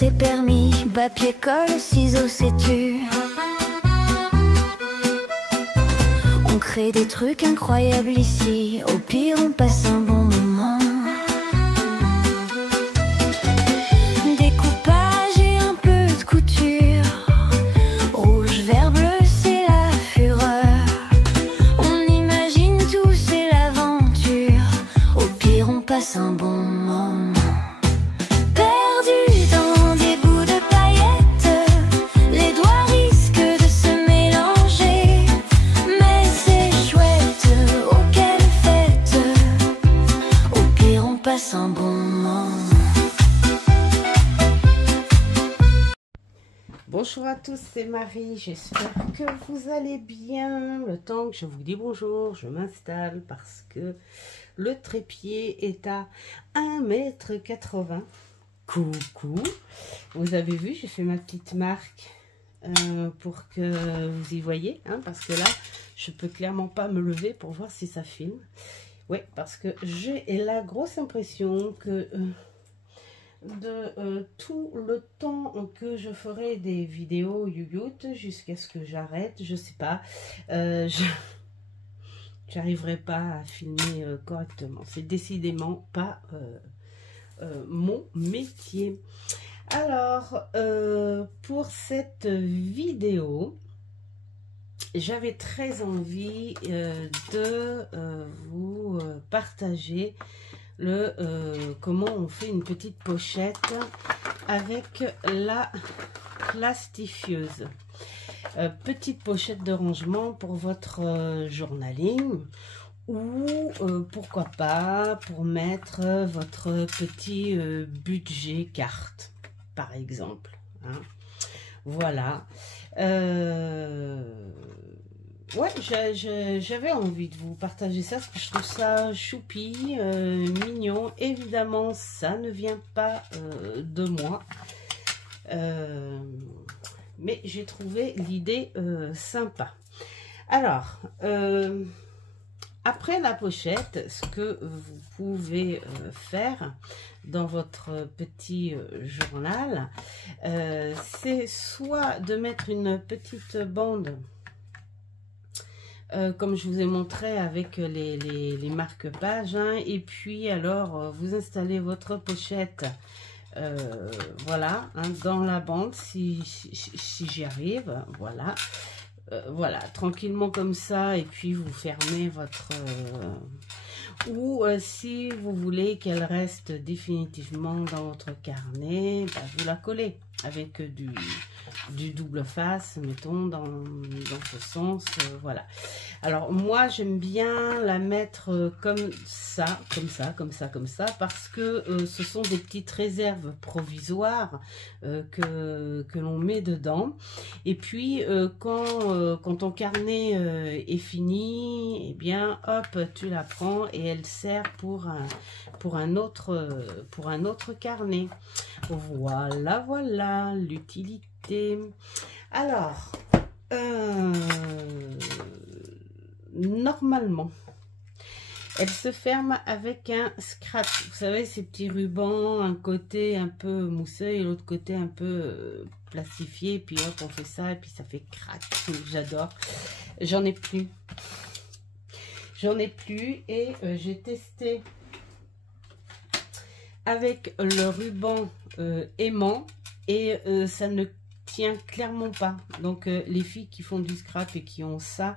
tes permis, papier, colle, ciseaux, sais-tu? On crée des trucs incroyables ici, au pire on passe un bon moment. Découpage et un peu de couture, rouge, vert, bleu, c'est la fureur. On imagine tout, c'est l'aventure, au pire on passe un bon moment. Perdu dans des bouts de paillettes, les doigts risquent de se mélanger, mais c'est chouette, oh quelle fête, au pire on passe un bon moment. Bonjour à tous, c'est Marie, j'espère que vous allez bien. Le temps que je vous dis bonjour, je m'installe parce que le trépied est à 1,80 m. Coucou, vous avez vu, j'ai fait ma petite marque pour que vous y voyez, hein, parce que là, je peux clairement pas me lever pour voir si ça filme. Oui, parce que j'ai la grosse impression que tout le temps que je ferai des vidéos YouTube jusqu'à ce que j'arrête, je sais pas, j'arriverai pas à filmer correctement. C'est décidément pas mon métier. Alors, pour cette vidéo, j'avais très envie de vous partager comment on fait une petite pochette avec la plastifieuse. Petite pochette de rangement pour votre journaling, ou pourquoi pas pour mettre votre petit budget carte par exemple, hein. Voilà, ouais, j'avais envie de vous partager ça parce que je trouve ça choupi, mignon. Évidemment ça ne vient pas de moi, mais j'ai trouvé l'idée sympa. Alors, après la pochette, ce que vous pouvez faire dans votre petit journal, c'est soit de mettre une petite bande, comme je vous ai montré avec les marque-pages, hein, et puis alors vous installez votre pochette, voilà, hein, dans la bande, si j'y arrive, voilà. Voilà, tranquillement comme ça, et puis vous fermez votre... ou si vous voulez qu'elle reste définitivement dans votre carnet, bah, vous la collez avec du double face, mettons, dans ce sens, voilà. Alors moi j'aime bien la mettre comme ça, parce que ce sont des petites réserves provisoires que l'on met dedans, et puis quand ton carnet est fini, eh bien hop, tu la prends et elle sert pour un autre carnet. Voilà, voilà l'utilité. Alors, normalement, elle se ferme avec un scratch. Vous savez, ces petits rubans, un côté un peu mousseux et l'autre côté un peu plastifié. Puis hop, on fait ça et puis ça fait crac. J'adore. J'en ai plus. J'en ai plus et j'ai testé avec le ruban aimant et ça ne tient clairement pas. Donc les filles qui font du scrap et qui ont ça,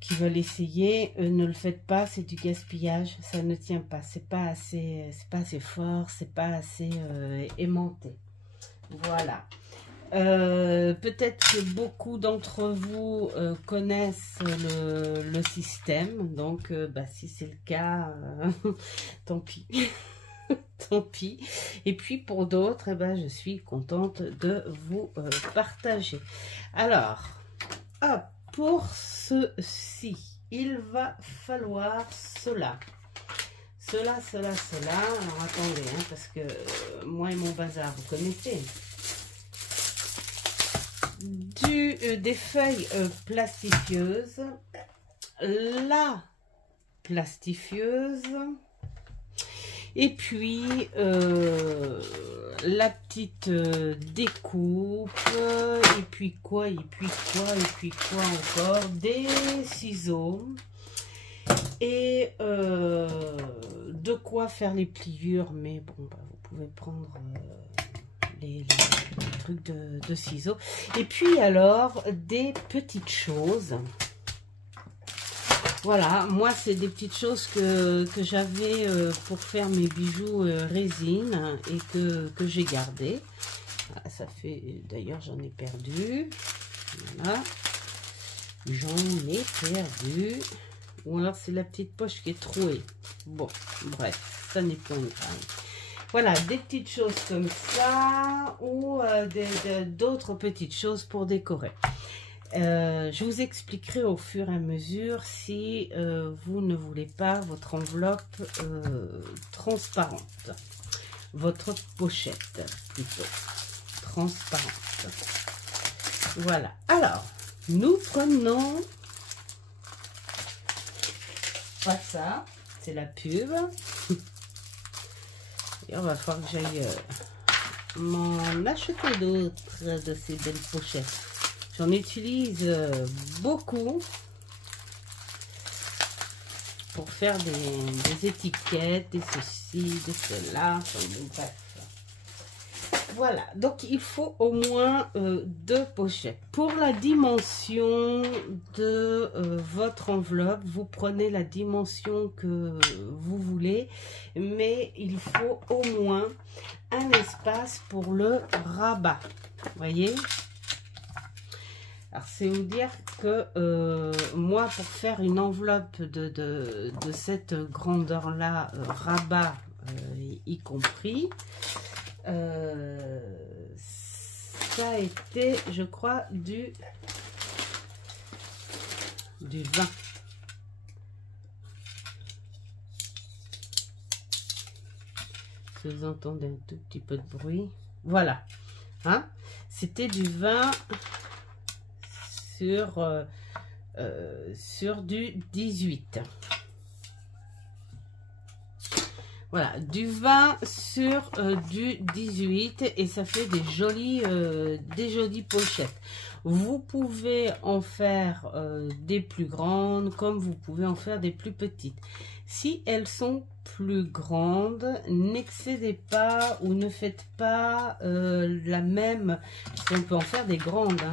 qui veulent essayer, ne le faites pas, c'est du gaspillage, ça ne tient pas, c'est pas assez fort, c'est pas assez aimanté. Voilà. Peut-être que beaucoup d'entre vous connaissent le système, donc bah, si c'est le cas, tant pis. Tant pis. Et puis pour d'autres, eh ben, je suis contente de vous partager. Alors, hop, pour ceci, il va falloir cela. Cela. Alors attendez, hein, parce que moi et mon bazar, vous connaissez. Des feuilles plastifieuses. La plastifieuse. Et puis, la petite découpe, et puis quoi, encore, des ciseaux, et de quoi faire les pliures, mais bon, bah, vous pouvez prendre les trucs de ciseaux. Et puis alors, des petites choses. Voilà, moi c'est des petites choses que j'avais pour faire mes bijoux résine et que j'ai gardé. Ah, ça fait, d'ailleurs j'en ai perdu. Voilà, j'en ai perdu. Ou alors c'est la petite poche qui est trouée. Bon, bref, ça n'est pas grave. Voilà, des petites choses comme ça ou d'autres petites choses pour décorer. Je vous expliquerai au fur et à mesure si vous ne voulez pas votre enveloppe transparente. Votre pochette plutôt transparente. Voilà. Alors, nous prenons... Pas ça, c'est la pub. Et on va falloir que j'aille m'en acheter d'autres de ces belles pochettes. J'en utilise beaucoup pour faire des étiquettes, des ceci, de cela, bref. Voilà, donc il faut au moins 2 pochettes. Pour la dimension de votre enveloppe, vous prenez la dimension que vous voulez, mais il faut au moins un espace pour le rabat. Voyez? Alors, c'est vous dire que moi, pour faire une enveloppe de cette grandeur-là, rabat y compris, ça a été, je crois, du 20. Si vous entendez un tout petit peu de bruit. Voilà. Hein? C'était du 20 sur du 18. Voilà, du 20 sur du 18 et ça fait des jolies pochettes. Vous pouvez en faire des plus grandes comme vous pouvez en faire des plus petites. Si elles sont plus grandes, n'excédez pas ou ne faites pas la même, on peut en faire des grandes, hein,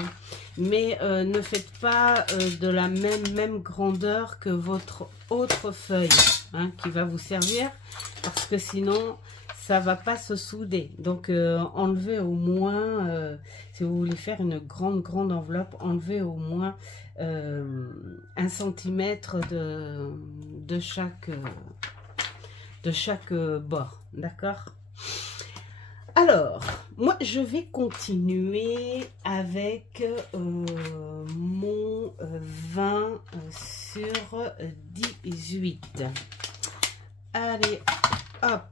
mais ne faites pas de la même grandeur que votre autre feuille, hein, qui va vous servir, parce que sinon ça va pas se souder. Donc enlevez au moins, si vous voulez faire une grande enveloppe, enlevez au moins 1 centimètre de chaque bord, d'accord? Alors, moi je vais continuer avec mon 20 sur 18. Allez, hop.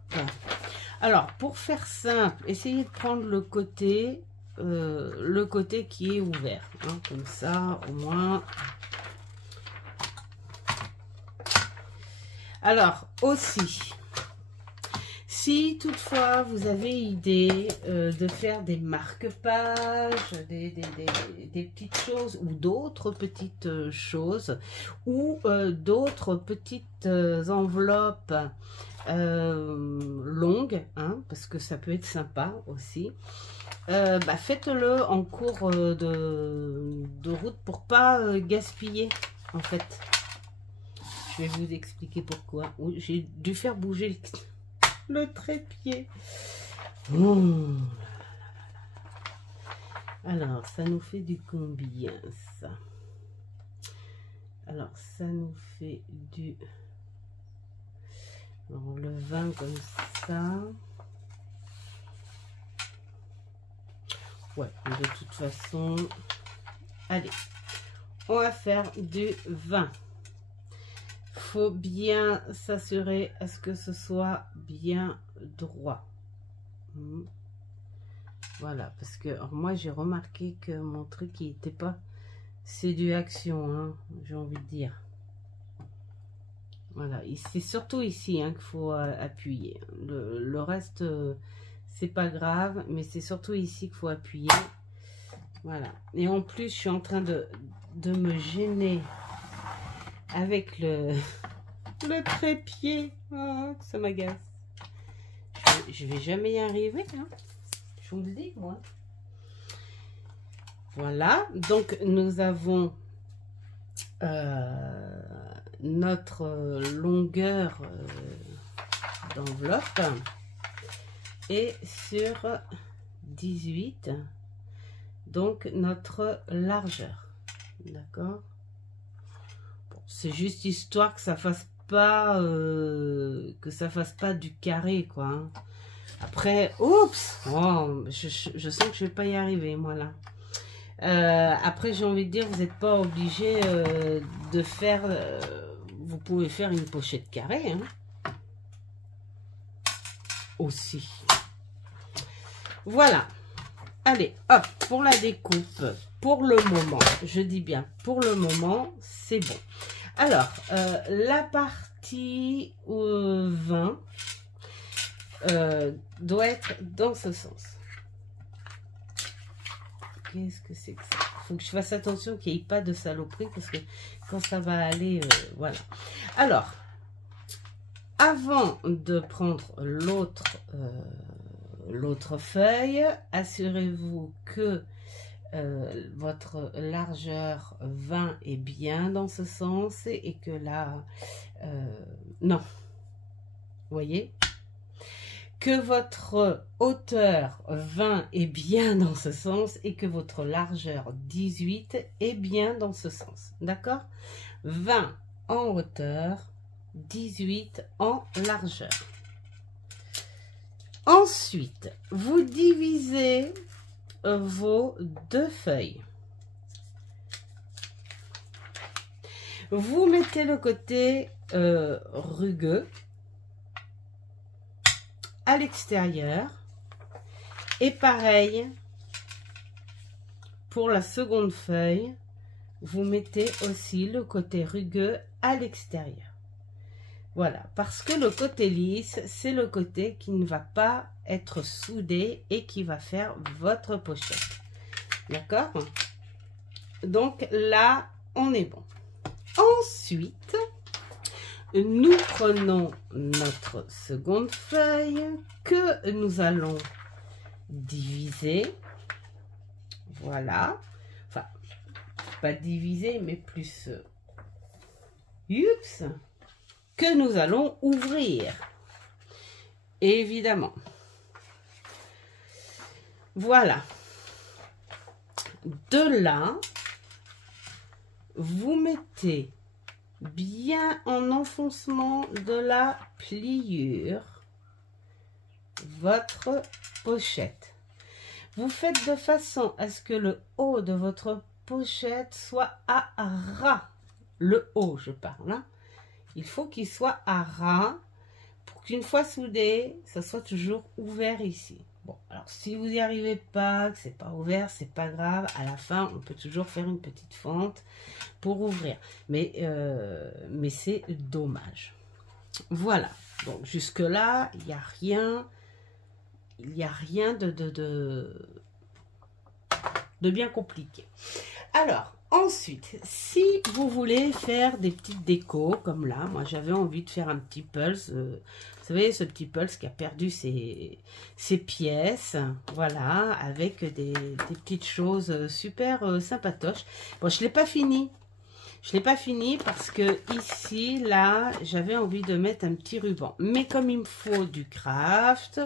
Alors, pour faire simple, essayez de prendre le côté qui est ouvert, hein, comme ça au moins. Alors aussi, si toutefois vous avez idée de faire des marque-pages, des petites choses ou d'autres petites choses ou d'autres petites enveloppes longues, hein, parce que ça peut être sympa aussi, bah faites-le en cours de route pour pas gaspiller en fait. Je vais vous expliquer pourquoi. J'ai dû faire bouger le trépied. Oh. Alors, ça nous fait du combien, ça? Alors, ça nous fait du... Alors, le 20 comme ça. Ouais, de toute façon... Allez, on va faire du 20. Faut bien s'assurer à ce que ce soit bien droit. Voilà, parce que alors moi j'ai remarqué que mon truc il était pas, c'est du action, hein, j'ai envie de dire. Voilà, c'est surtout ici hein, qu'il faut appuyer. Le reste, c'est pas grave, mais c'est surtout ici qu'il faut appuyer. Voilà. Et en plus, je suis en train de me gêner avec le trépied. Oh, ça m'agace. Je vais jamais y arriver. Hein. Je vous le dis, moi. Voilà. Donc, nous avons notre longueur d'enveloppe. Et sur 18, donc notre largeur. D'accord? Bon, c'est juste histoire que ça fasse pas du carré, quoi. Hein. Après, oups, oh, je sens que je vais pas y arriver, moi là. Après, j'ai envie de dire, vous n'êtes pas obligé de faire. Vous pouvez faire une pochette carrée, hein. Aussi. Voilà. Allez, hop, pour la découpe, pour le moment, je dis bien, pour le moment, c'est bon. Alors, la partie 20 doit être dans ce sens. Qu'est-ce que c'est que ça? Il faut que je fasse attention qu'il n'y ait pas de saloperie, parce que quand ça va aller, voilà. Alors, avant de prendre l'autre feuille, assurez-vous que votre largeur 20 est bien dans ce sens et que là, non, vous voyez, que votre hauteur 20 est bien dans ce sens et que votre largeur 18 est bien dans ce sens, d'accord? 20 en hauteur, 18 en largeur. Ensuite, vous divisez vos deux feuilles. Vous mettez le côté rugueux à l'extérieur. Et pareil, pour la seconde feuille, vous mettez aussi le côté rugueux à l'extérieur. Voilà, parce que le côté lisse, c'est le côté qui ne va pas être soudé et qui va faire votre pochette. D'accord? Donc là, on est bon. Ensuite, nous prenons notre seconde feuille que nous allons diviser. Voilà. Enfin, pas diviser, mais plus... Oups! Que nous allons ouvrir, évidemment. Voilà. De là, vous mettez bien en enfoncement de la pliure votre pochette. Vous faites de façon à ce que le haut de votre pochette soit à ras. Le haut, je parle, hein. Il faut qu'il soit à ras pour qu'une fois soudé, ça soit toujours ouvert ici. Bon, alors si vous n'y arrivez pas, que c'est pas ouvert, c'est pas grave. À la fin, on peut toujours faire une petite fente pour ouvrir. Mais c'est dommage. Voilà. Donc jusque là, il n'y a rien. Il n'y a rien de bien compliqué. Alors. Ensuite, si vous voulez faire des petites décos, comme là, moi j'avais envie de faire un petit pulse, vous savez, ce petit pulse qui a perdu ses pièces, voilà, avec des petites choses super sympatoches. Bon, je ne l'ai pas fini. Je ne l'ai pas fini parce que ici, là, j'avais envie de mettre un petit ruban. Mais comme il me faut du craft,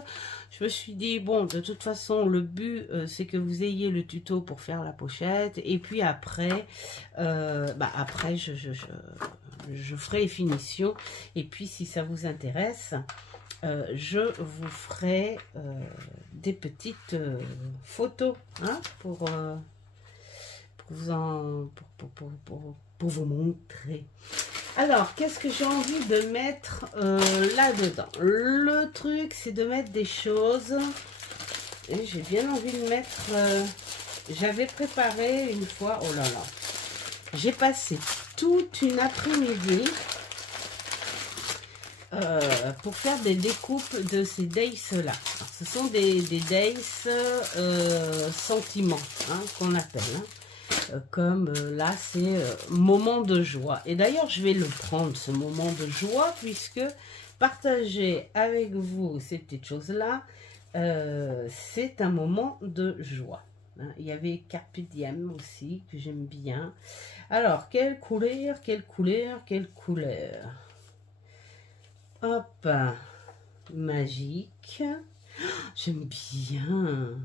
je me suis dit, bon, de toute façon, le but, c'est que vous ayez le tuto pour faire la pochette. Et puis après, après je ferai les finitions. Et puis, si ça vous intéresse, je vous ferai des petites photos hein, pour vous montrer. Alors, qu'est-ce que j'ai envie de mettre là-dedans? Le truc, c'est de mettre des choses. Et j'ai bien envie de mettre... j'avais préparé une fois... Oh là là. J'ai passé toute une après-midi pour faire des découpes de ces days-là. Ce sont des days sentiments, hein, qu'on appelle. Hein. Comme là, c'est moment de joie. Et d'ailleurs, je vais le prendre, ce moment de joie, puisque partager avec vous ces petites choses-là, c'est un moment de joie. Hein. Il y avait Carpe Diem aussi, que j'aime bien. Alors, quelle couleur, quelle couleur, quelle couleur? Hop, magique. J'aime bien.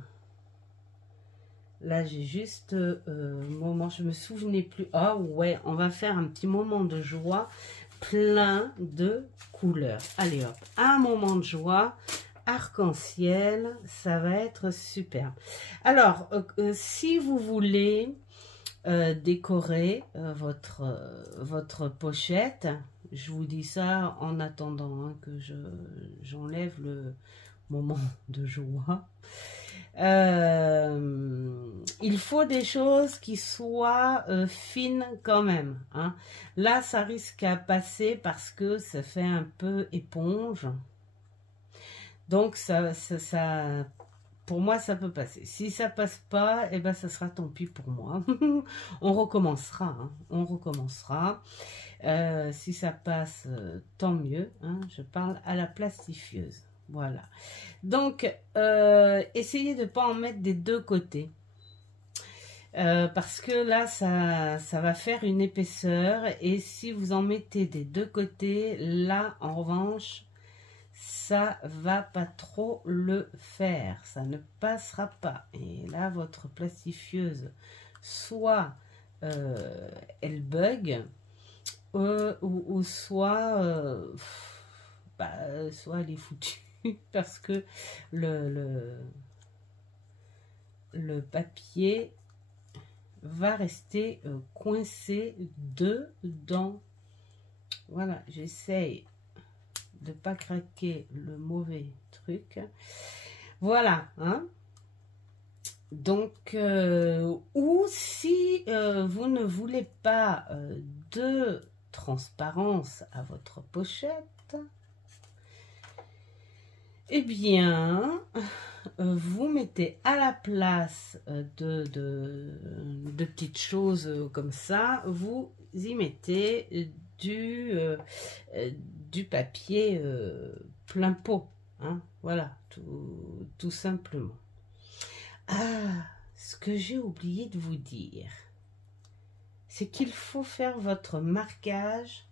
Là, j'ai juste moment, je me souvenais plus. Ah ouais, on va faire un petit moment de joie plein de couleurs. Allez hop, un moment de joie arc-en-ciel, ça va être super. Alors, si vous voulez décorer votre pochette, je vous dis ça en attendant hein, que j'enlève le moment de joie. Il faut des choses qui soient fines quand même. Hein. Là, ça risque à passer parce que ça fait un peu éponge. Donc, pour moi, ça peut passer. Si ça passe pas, eh ben, ça sera tant pis pour moi. On recommencera. Hein. On recommencera. Si ça passe, tant mieux. Hein. Je parle à la plastifieuse. Voilà. Donc, essayez de ne pas en mettre des deux côtés. Parce que là, ça va faire une épaisseur. Et si vous en mettez des deux côtés, là, en revanche, ça va pas trop le faire. Ça ne passera pas. Et là, votre plastifieuse, soit elle bug, ou soit, soit elle est foutue. Parce que le papier va rester coincé dedans. Voilà, j'essaye de pas craquer le mauvais truc. Voilà, hein. Donc, ou si vous ne voulez pas de transparence à votre pochette, eh bien, vous mettez à la place de petites choses comme ça, vous y mettez du papier plein pot. Hein, voilà, tout simplement. Ah, ce que j'ai oublié de vous dire, c'est qu'il faut faire votre marquage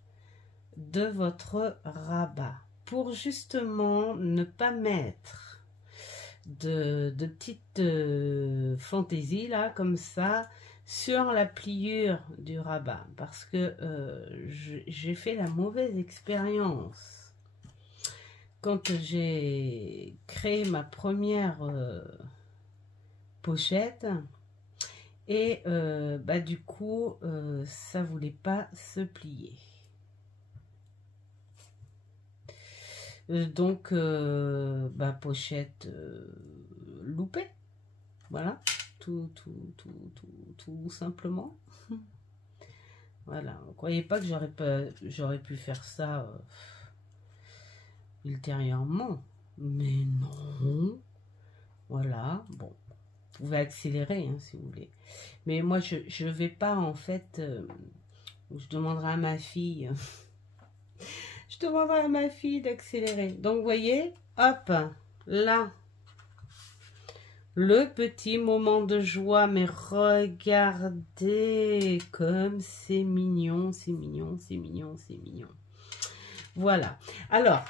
de votre rabat. Pour justement ne pas mettre de petites fantaisies là comme ça sur la pliure du rabat, parce que j'ai fait la mauvaise expérience quand j'ai créé ma première pochette et du coup ça voulait pas se plier. Donc, pochette loupée, voilà, tout simplement. Voilà, ne croyez pas que j'aurais pu faire ça ultérieurement, mais non. Voilà, bon, vous pouvez accélérer hein, si vous voulez. Mais moi, je vais pas en fait, je demanderai à ma fille. Je demanderai à ma fille d'accélérer. Donc, vous voyez, hop, là, le petit moment de joie. Mais regardez comme c'est mignon, c'est mignon, c'est mignon, c'est mignon. Voilà. Alors,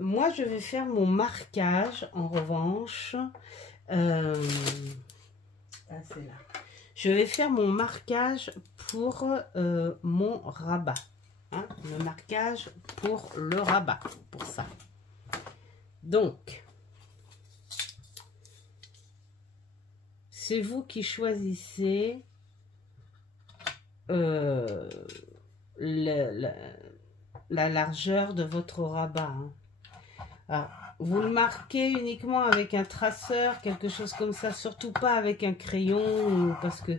moi, je vais faire mon marquage, en revanche. Ah, c'est là. Je vais faire mon marquage pour mon rabat. Hein, le marquage pour le rabat, pour ça. Donc, c'est vous qui choisissez la largeur de votre rabat. Hein. Alors, vous le marquez uniquement avec un traceur, quelque chose comme ça, surtout pas avec un crayon, parce que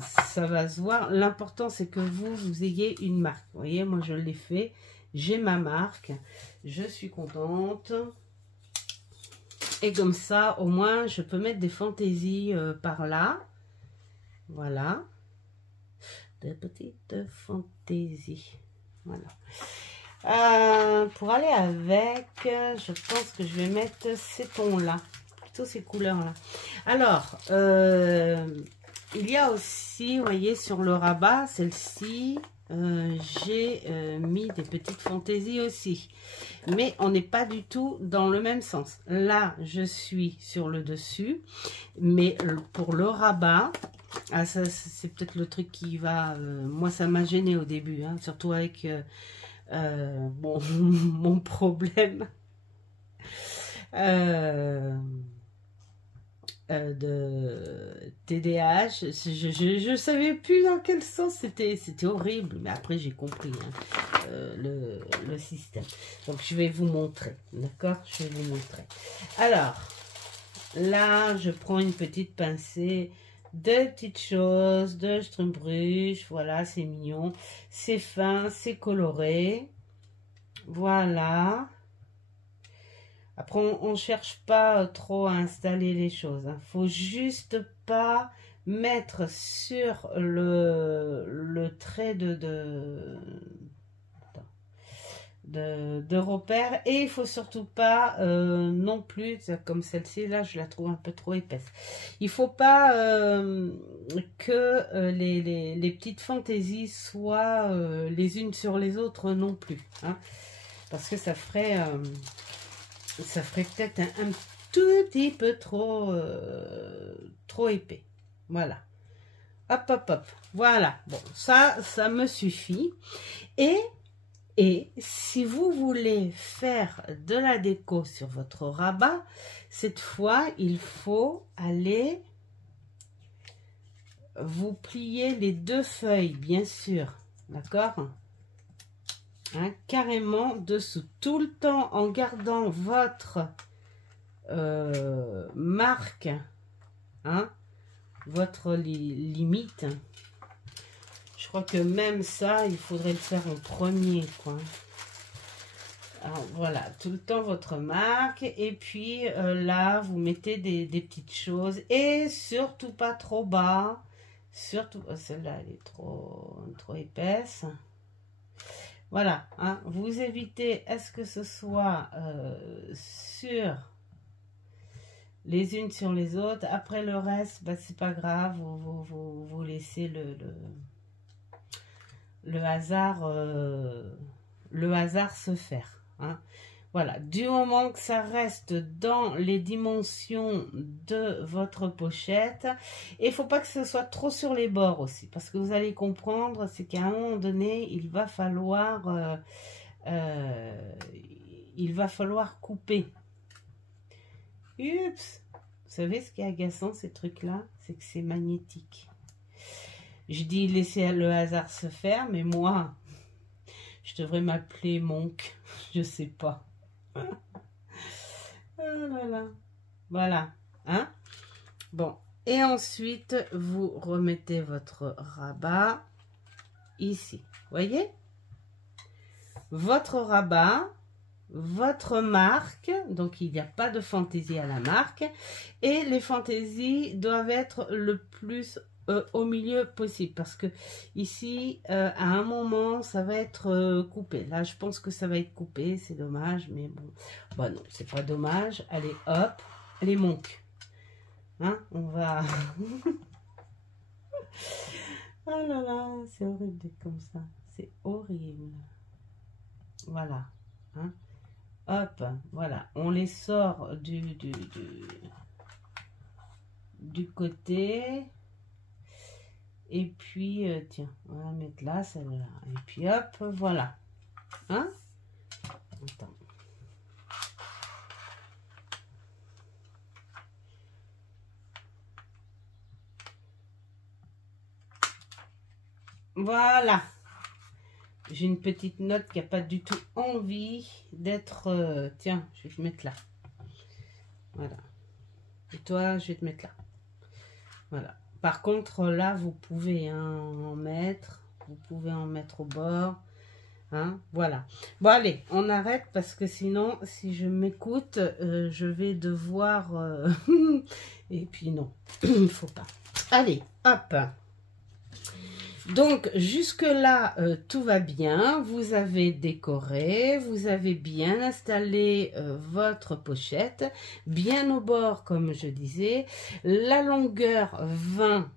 ça va se voir. L'important, c'est que vous ayez une marque. Vous voyez, moi, je l'ai fait. j'ai ma marque, je suis contente. Et comme ça, au moins, je peux mettre des fantaisies par là. Voilà. Des petites fantaisies. Voilà. Pour aller avec, je pense que je vais mettre ces tons-là. Plutôt ces couleurs-là. Alors, il y a aussi, vous voyez, sur le rabat, celle-ci, j'ai mis des petites fantaisies aussi. Mais on n'est pas du tout dans le même sens. Là, je suis sur le dessus. Mais pour le rabat, ah, ça, c'est peut-être le truc qui va... moi, ça m'a gêné au début. Hein, surtout avec bon, mon problème. De TDAH, je savais plus dans quel sens c'était horrible, mais après j'ai compris hein, le système. Donc je vais vous montrer, d'accord, je vais vous montrer. Alors là je prends une petite pincée de petites choses de Strumbrush, voilà, c'est mignon, c'est fin, c'est coloré, voilà. Après, on ne cherche pas trop à installer les choses. Hein. Faut juste pas mettre sur le trait de repère. Et il faut surtout pas non plus, comme celle-ci, là, je la trouve un peu trop épaisse. Il faut pas que les petites fantaisies soient les unes sur les autres non plus. Hein, parce que ça ferait peut-être un tout petit peu trop épais. Voilà. Hop, hop, hop. Voilà. Bon, ça me suffit. Et si vous voulez faire de la déco sur votre rabat, cette fois, il faut aller vous plier les deux feuilles, bien sûr. D'accord ? Hein, carrément dessous, tout le temps en gardant votre marque, hein, votre limite. Je crois que même ça, il faudrait le faire en premier, quoi. Alors, voilà, tout le temps votre marque. Et puis là, vous mettez des petites choses. Et surtout pas trop bas. Surtout, oh, celle-là, elle est trop épaisse. Voilà, hein, vous évitez, est-ce que ce soit sur les unes sur les autres. Après le reste, bah, c'est pas grave, vous laissez le hasard se faire. Hein. Voilà, du moment que ça reste dans les dimensions de votre pochette, et il faut pas que ce soit trop sur les bords aussi, parce que vous allez comprendre, c'est qu'à un moment donné, il va falloir couper. Oups, vous savez ce qui est agaçant, ces trucs-là, c'est que c'est magnétique. Je dis laisser le hasard se faire, mais moi, je devrais m'appeler Monk, je sais pas. Voilà, voilà, hein. Bon, et ensuite vous remettez votre rabat ici, voyez, votre rabat, votre marque, donc il n'y a pas de fantaisie à la marque, et les fantaisies doivent être le plus au milieu possible, parce que ici à un moment ça va être coupé. Là je pense que ça va être coupé, c'est dommage, mais bon non, c'est pas dommage. Allez hop, allez Monk, hein, on va oh là là, c'est horrible d'être comme ça, c'est horrible. Voilà, hein, hop, voilà, on les sort du côté. Et puis, tiens, on va mettre là, celle-là. Et puis, hop, voilà. Hein? Attends. Voilà. J'ai une petite note qui n'a pas du tout envie d'être... tiens, je vais te mettre là. Voilà. Et toi, je vais te mettre là. Voilà. Par contre, là, vous pouvez en mettre. Vous pouvez en mettre au bord. Hein, voilà. Bon, allez, on arrête parce que sinon, si je m'écoute, je vais devoir... Et puis non, il ne faut pas. Allez, hop. Donc, jusque-là, tout va bien. Vous avez décoré, vous avez bien installé votre pochette, bien au bord, comme je disais. La longueur 20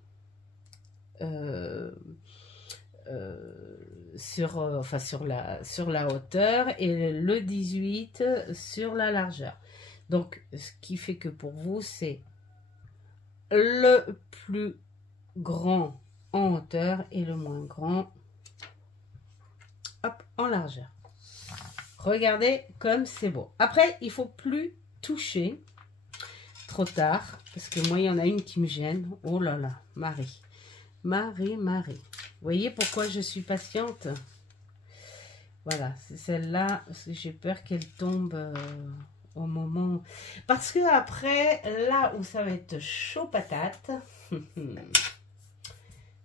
sur la hauteur et le 18 sur la largeur. Donc, ce qui fait que pour vous, c'est le plus grand en hauteur et le moins grand, hop, en largeur. Regardez comme c'est beau. Après, il faut plus toucher trop tard, parce que moi, il y en a une qui me gêne. Oh là là, Marie. Marie. Vous voyez pourquoi je suis patiente? Voilà, c'est celle-là, parce que j'ai peur qu'elle tombe au moment... Parce que après, là où ça va être chaud patate,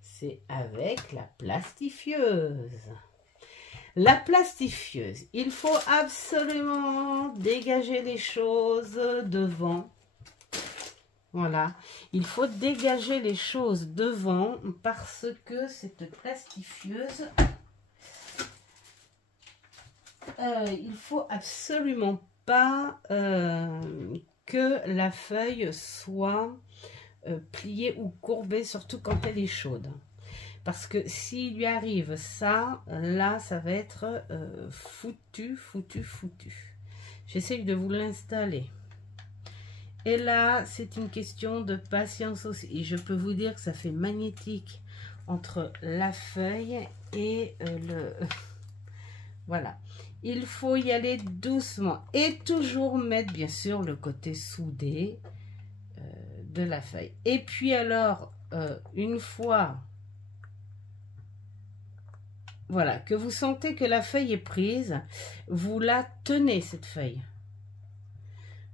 c'est avec la plastifieuse. La plastifieuse, il faut absolument dégager les choses devant. Voilà, il faut dégager les choses devant parce que cette plastifieuse, il faut absolument pas que la feuille soit pliée ou courbée, surtout quand elle est chaude. Parce que s'il lui arrive ça, là, ça va être foutu. J'essaye de vous l'installer. Et là, c'est une question de patience aussi. Et je peux vous dire que ça fait magnétique entre la feuille et le... Voilà. Il faut y aller doucement. Et toujours mettre, bien sûr, le côté soudé de la feuille. Et puis alors, une fois... Voilà, que vous sentez que la feuille est prise, vous la tenez, cette feuille.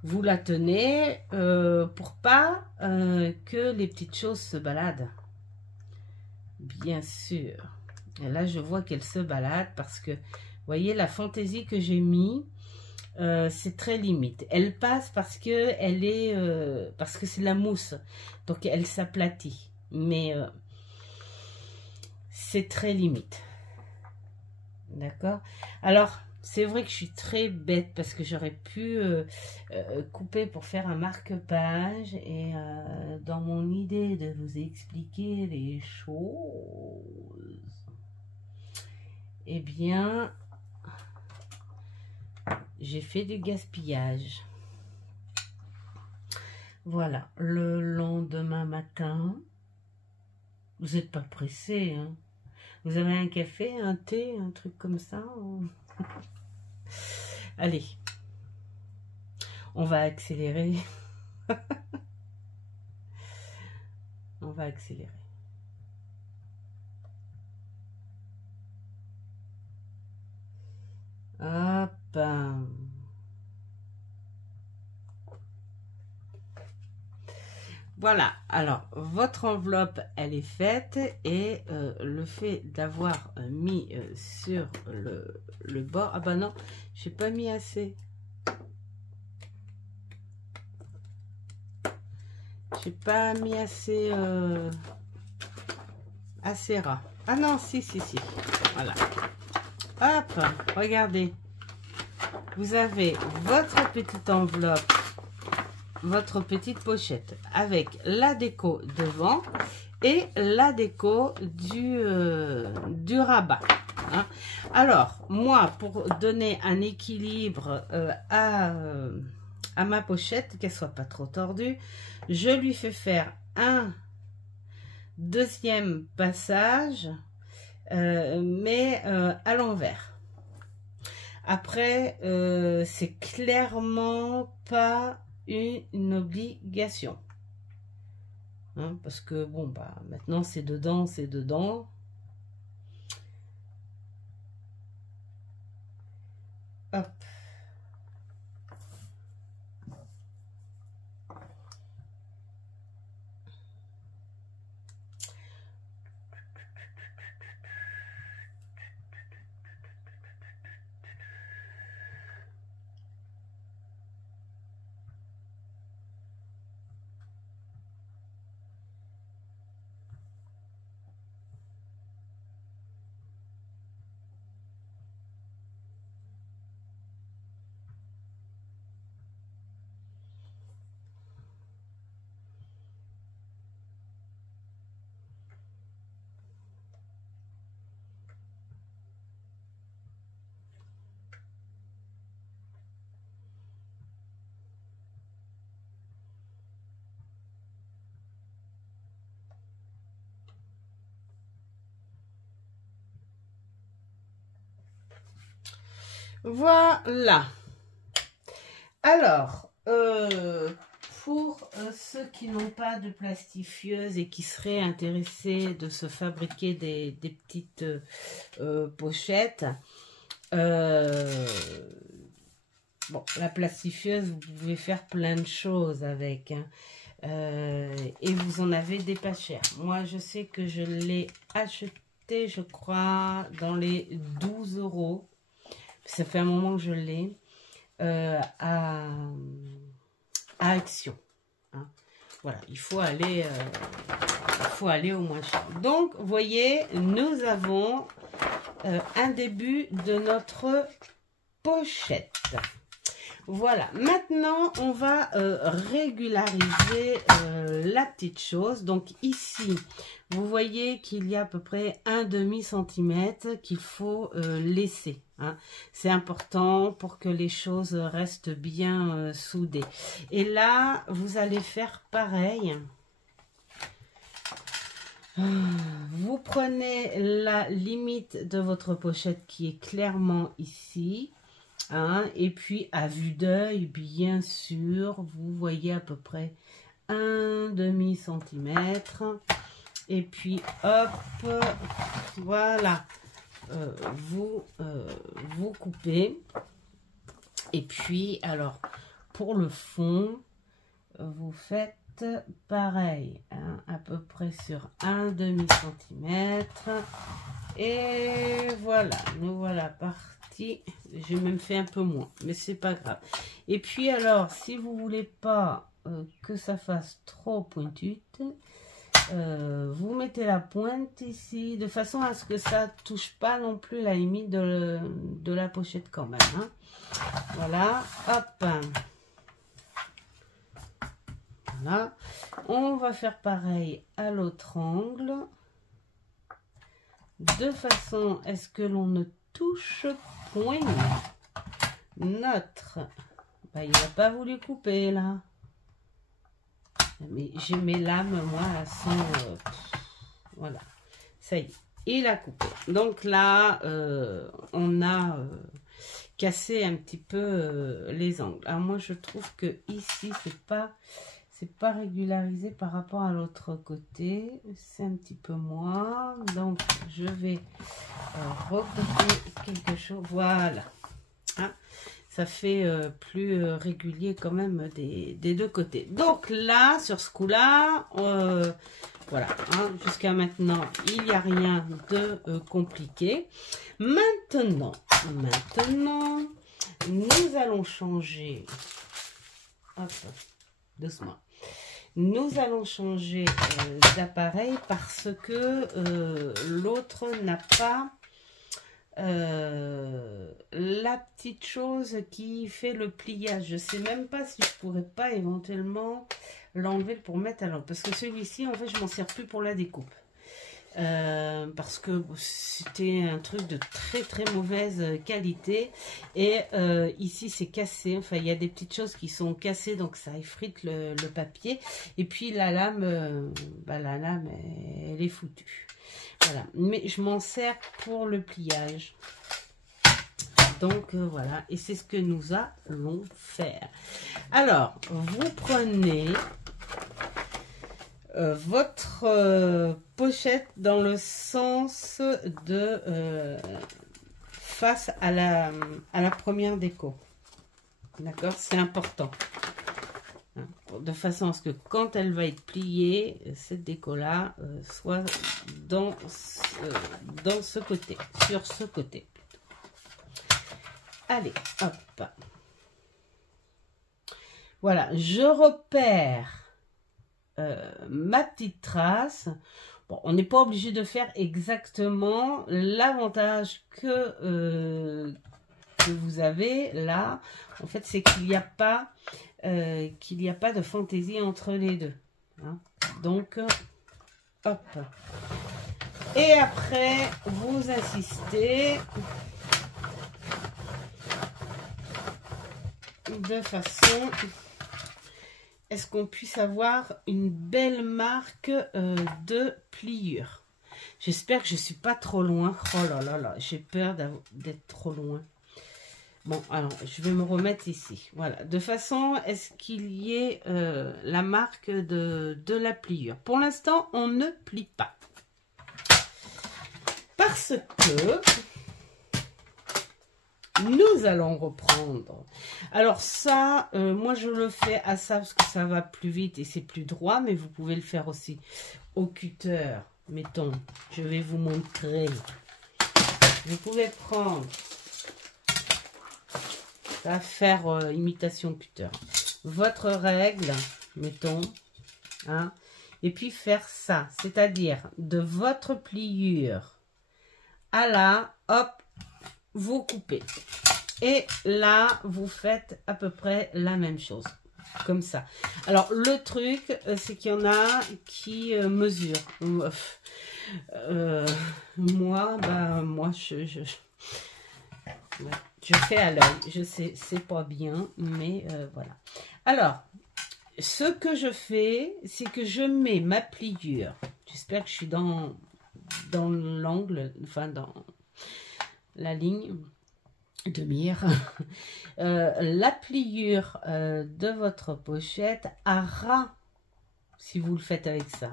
Vous la tenez pour pas que les petites choses se baladent. Bien sûr. Et là, je vois qu'elle se balade parce que, vous voyez, la fantaisie que j'ai mis, c'est très limite. Elle passe parce que elle est, parce que c'est de la mousse. Donc, elle s'aplatit. Mais c'est très limite. D'accord? Alors, c'est vrai que je suis très bête parce que j'aurais pu couper pour faire un marque-page et dans mon idée de vous expliquer les choses, eh bien, j'ai fait du gaspillage. Voilà, le lendemain matin, vous n'êtes pas pressé, hein? Vous avez un café, un thé, un truc comme ça? Allez, on va accélérer. On va accélérer. Hop. Voilà, alors votre enveloppe elle est faite et le fait d'avoir mis sur le bord, ah bah non, j'ai pas mis assez. J'ai pas mis assez assez ras. Ah non, si, voilà. Hop, regardez. Vous avez votre petite enveloppe, votre petite pochette avec la déco devant et la déco du rabat. Hein. Alors, moi, pour donner un équilibre à ma pochette, qu'elle soit pas trop tordue, je lui fais faire un deuxième passage, mais à l'envers. Après, c'est clairement pas une obligation. Hein, parce que, bon, bah, maintenant, c'est dedans, c'est dedans. Hop. Voilà. Alors, pour ceux qui n'ont pas de plastifieuse et qui seraient intéressés de se fabriquer des petites pochettes, bon, la plastifieuse, vous pouvez faire plein de choses avec, hein. Et vous en avez des pas chers. Moi, je sais que je l'ai acheté, je crois, dans les 12 €. Ça fait un moment que je l'ai à Action. Hein. Voilà, il faut aller au moins cher. Donc, vous voyez, nous avons un début de notre pochette. Voilà, maintenant on va régulariser la petite chose. Donc ici, vous voyez qu'il y a à peu près un demi-centimètre qu'il faut laisser. Hein. C'est important pour que les choses restent bien soudées. Et là, vous allez faire pareil. Vous prenez la limite de votre pochette qui est clairement ici. Hein, et puis à vue d'œil, bien sûr, vous voyez à peu près un demi-centimètre. Et puis hop, voilà, vous coupez. Et puis alors pour le fond, vous faites pareil, hein, à peu près sur un demi-centimètre. Et voilà, nous voilà partis. J'ai même fait un peu moins, mais c'est pas grave. Et puis alors, si vous voulez pas que ça fasse trop pointu, vous mettez la pointe ici, de façon à ce que ça touche pas non plus la limite de la pochette quand même. Hein. Voilà, hop. Voilà. On va faire pareil à l'autre angle, de façon à ce que l'on ne touche point notre. Bah, il n'a pas voulu couper là. Mais j'ai mes lames, moi, elles sont. Voilà. Ça y est, il a coupé. Donc là, on a cassé un petit peu les angles. Alors moi, je trouve que ici, c'est pas régularisé par rapport à l'autre côté. C'est un petit peu moins. Donc, je vais recouper quelque chose. Voilà. Hein, ça fait plus régulier quand même des deux côtés. Donc là, sur ce coup-là, voilà. Hein, jusqu'à maintenant, il n'y a rien de compliqué. Maintenant, nous allons changer. Hop, doucement. Nous allons changer d'appareil parce que l'autre n'a pas la petite chose qui fait le pliage. Je ne sais même pas si je pourrais pas éventuellement l'enlever pour mettre à l'autre. Parce que celui-ci, en fait, je m'en sers plus pour la découpe. Parce que c'était un truc de très mauvaise qualité et ici c'est cassé, enfin il y a des petites choses qui sont cassées donc ça effrite le papier et puis la lame elle est foutue, voilà, mais je m'en sers pour le pliage donc voilà, et c'est ce que nous allons faire. Alors vous prenez votre pochette dans le sens de face à la première déco. D'accord, c'est important. Hein, de façon à ce que quand elle va être pliée, cette déco-là soit dans ce côté, sur ce côté. Allez, hop. Voilà, je repère ma petite trace. Bon, on n'est pas obligé de faire exactement. L'avantage que vous avez là, en fait, c'est qu'il n'y a pas de fantaisie entre les deux. Hein. Donc, hop. Et après, vous insistez de façon est-ce qu'on puisse avoir une belle marque de pliure. J'espère que je ne suis pas trop loin. Oh là là là, j'ai peur d'être trop loin. Bon, alors, je vais me remettre ici. Voilà, de façon à ce qu'il y ait la marque de la pliure. Pour l'instant, on ne plie pas. Parce que nous allons reprendre. Alors ça, moi je le fais à ça parce que ça va plus vite et c'est plus droit. Mais vous pouvez le faire aussi au cutter. Mettons, je vais vous montrer. Vous pouvez prendre... à faire imitation cutter. Votre règle, mettons, hein, et puis faire ça, c'est-à-dire de votre pliure à là, hop, vous coupez. Et là, vous faites à peu près la même chose, comme ça. Alors, le truc, c'est qu'il y en a qui mesurent. Moi, je fais à l'œil, je sais, c'est pas bien, mais voilà. Alors, ce que je fais, c'est que je mets ma pliure. J'espère que je suis dans l'angle, enfin dans la ligne de mire. La pliure de votre pochette à ras, si vous le faites avec ça.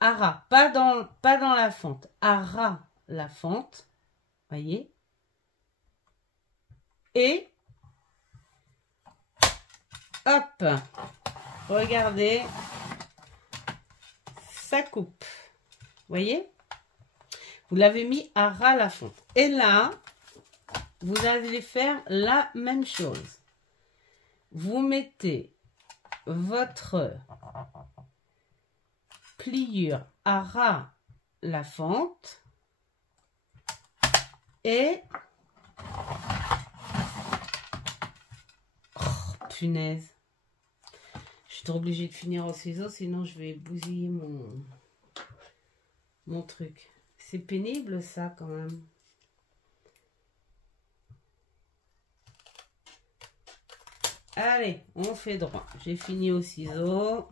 À ras, pas dans la fente, à ras la fente, voyez. Et hop, regardez, ça coupe. Voyez? Vous l'avez mis à ras la fonte. Et là, vous allez faire la même chose. Vous mettez votre pliure à ras la fente et... Punaise. Je suis obligée de finir au ciseau, sinon je vais bousiller mon truc. C'est pénible ça quand même. Allez, on fait droit. J'ai fini au ciseau.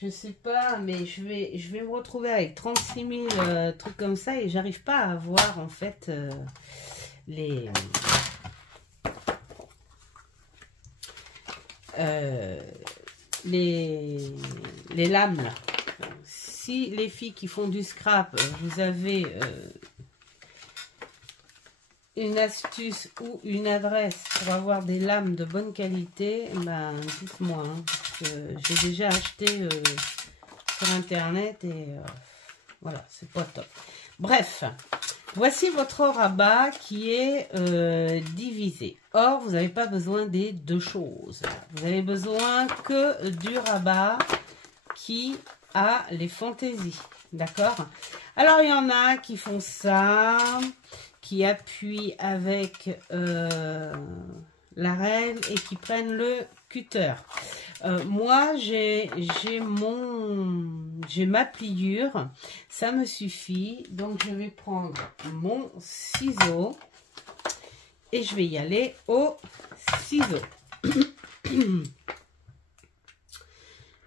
Je sais pas, mais je vais me retrouver avec 36 000 trucs comme ça et j'arrive pas à voir en fait les lames là. Si les filles qui font du scrap, vous avez une astuce ou une adresse pour avoir des lames de bonne qualité, ben dites-moi, hein, parce que j'ai déjà acheté sur internet et voilà, c'est pas top. Bref, voici votre rabat qui est divisé. Or, vous n'avez pas besoin des deux choses. Vous avez besoin que du rabat qui a les fantaisies. D'accord? Alors, il y en a qui font ça, qui appuient avec la règle et qui prennent le cutter. Moi, j'ai ma pliure, ça me suffit. Donc, je vais prendre mon ciseau et je vais y aller au ciseau.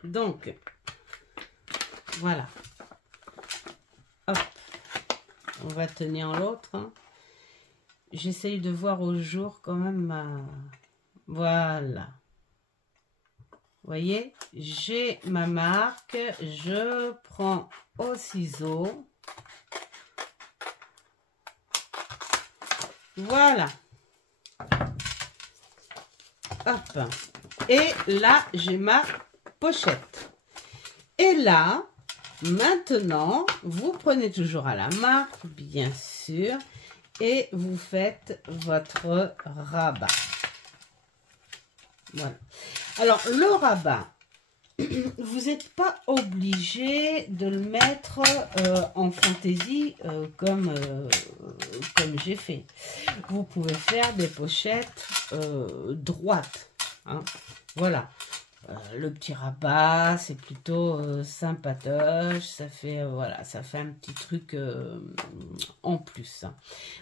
Donc, voilà. Hop, on va tenir l'autre. Hein. J'essaye de voir au jour quand même. Voilà. Vous voyez, j'ai ma marque. Je prends au ciseau. Voilà. Hop. Et là, j'ai ma pochette. Et là, maintenant, vous prenez toujours à la marque, bien sûr, et vous faites votre rabat. Voilà. Alors, le rabat, vous n'êtes pas obligé de le mettre en fantaisie comme j'ai fait. Vous pouvez faire des pochettes droites. Hein. Voilà. Le petit rabat, c'est plutôt sympatoche. Ça fait, voilà, ça fait un petit truc en plus.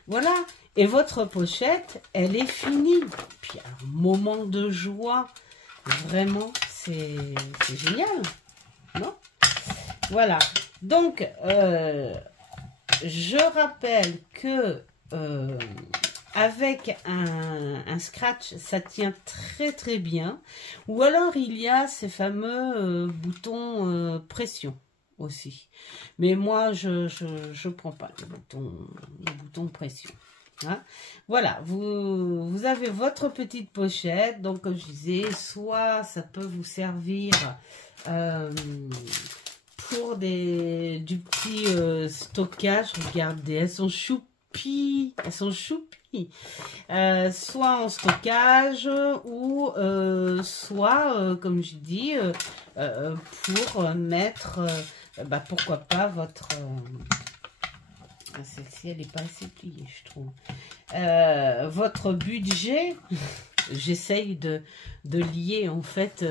Voilà. Et votre pochette, elle est finie. Puis, un moment de joie. Vraiment, c'est génial, non? Voilà. Donc, je rappelle que avec un scratch, ça tient très très bien. Ou alors il y a ces fameux boutons pression aussi. Mais moi je prends pas les boutons pression. Hein? Voilà, vous avez votre petite pochette. Donc comme je disais, soit ça peut vous servir pour du petit stockage. Regardez, elles sont choupies, soit en stockage ou soit comme je dis pour mettre pourquoi pas votre celle-ci elle n'est pas assez pliée je trouve votre budget. J'essaye de lier en fait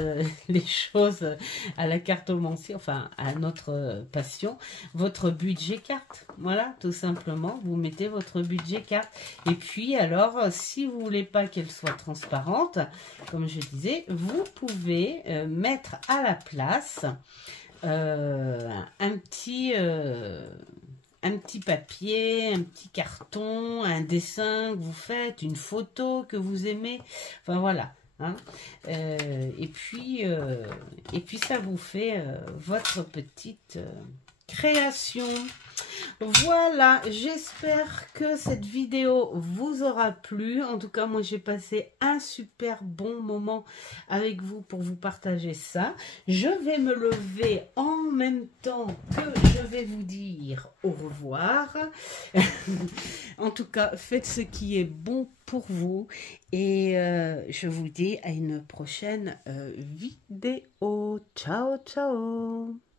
les choses à la cartomancie, enfin à notre passion. Votre budget carte, voilà, tout simplement. Vous mettez votre budget carte. Et puis alors, si vous voulez pas qu'elle soit transparente, comme je disais, vous pouvez mettre à la place un petit papier, un petit carton, un dessin que vous faites, une photo que vous aimez, enfin voilà. Hein. Et puis ça vous fait votre petite création. Voilà, j'espère que cette vidéo vous aura plu. En tout cas, moi, j'ai passé un super bon moment avec vous pour vous partager ça. Je vais me lever en même temps que je vais vous dire au revoir. En tout cas, faites ce qui est bon pour vous. Et je vous dis à une prochaine vidéo. Ciao, ciao!